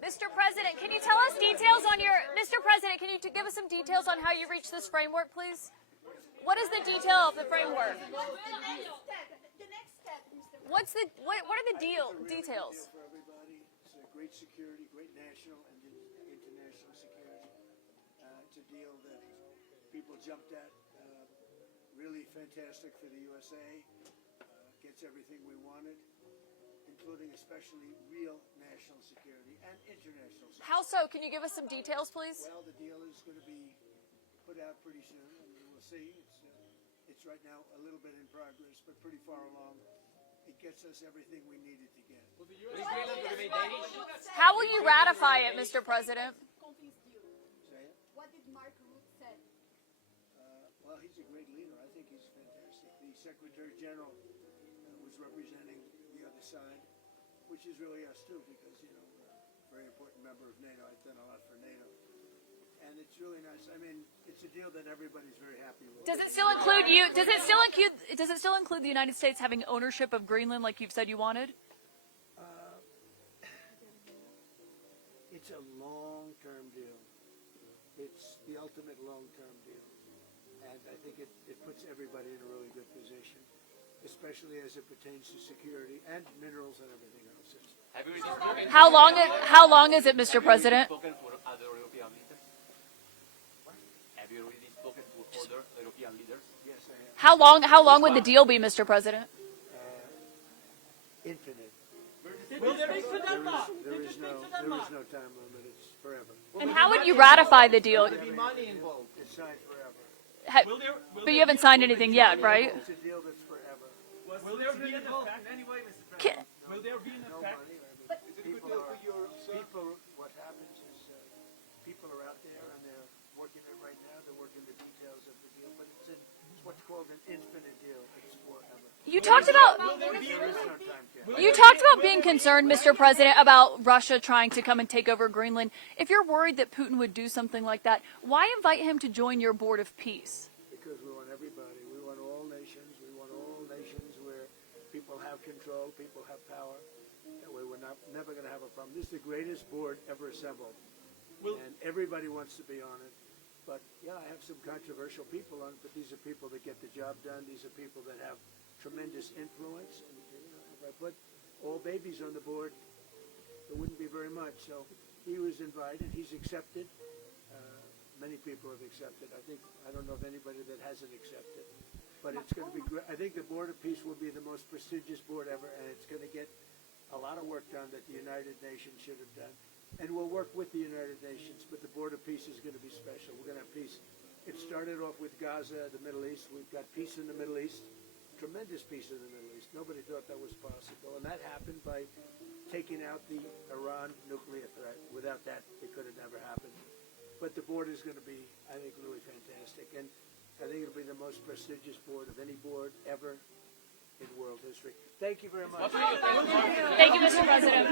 Mr. President, can you tell us details on your... Mr. President, can you give us some details on how you reached this framework, please? What is the detail of the framework? The next step, Mr. What are the details? For everybody, it's a great security, great national and international security. It's a deal that people jumped at. Really fantastic for the USA. Gets everything we wanted, including especially real national security and international security. How so? Can you give us some details, please? Well, the deal is going to be put out pretty soon, and we'll see. It's right now a little bit in progress, but pretty far along. It gets us everything we needed to get. How will you ratify it, Mr. President? Say it? What did Mark Rutte say? Well, he's a great leader. I think he's fantastic. The Secretary General was representing the other side, which is really us too, because, you know, we're a very important member of NATO. I've done a lot for NATO. And it's really nice. I mean, it's a deal that everybody's very happy with. Does it still include you? Does it still include the United States having ownership of Greenland like you've said you wanted? It's a long-term deal. It's the ultimate long-term deal. And I think it puts everybody in a really good position, especially as it pertains to security and minerals and everything else. Have you already spoken? How long is it, Mr. President? Spoken for other European leaders? Have you already spoken to other European leaders? Yes, I have. How long would the deal be, Mr. President? Infinite. Will there be Denmark? There is no time limit. It's forever. And how would you ratify the deal? Will there be money involved? It's signed forever. But you haven't signed anything yet, right? It's a deal that's forever. Will there be an effect anyway, Mr. President? Will there be an No effect? money. People, what happens is people are out there and they're working it right now. They're working the details of the deal, but it's what's called an infinite deal. It's forever. You talked about There is no time cap. You talked about being concerned, Mr. President, about Russia trying to come and take over Greenland. If you're worried that Putin would do something like that, why invite him to join your board of peace? Because we want everybody. We want all nations. We want all nations where people have control, people have power. That way we're never going to have a problem. This is the greatest board ever assembled. And everybody wants to be on it. But, yeah, I have some controversial people on it, but these are people that get the job done. These are people that have tremendous influence. And, you know, if I put all babies on the board, it wouldn't be very much. So he was invited. He's accepted. Many people have accepted. I don't know of anybody that hasn't accepted. But it's going to be great. I think the Board of Peace will be the most prestigious board ever, and it's going to get a lot of work done that the United Nations should have done. And we'll work with the United Nations, but the Board of Peace is going to be special. We're going to have peace. It started off with Gaza, the Middle East. We've got peace in the Middle East, tremendous peace in the Middle East. Nobody thought that was possible, and that happened by taking out the Iran nuclear threat. Without that, it could have never happened. But the board is going to be, I think, really fantastic. And I think it'll be the most prestigious board of any board ever in world history. Thank you very much. Thank you, Mr. President.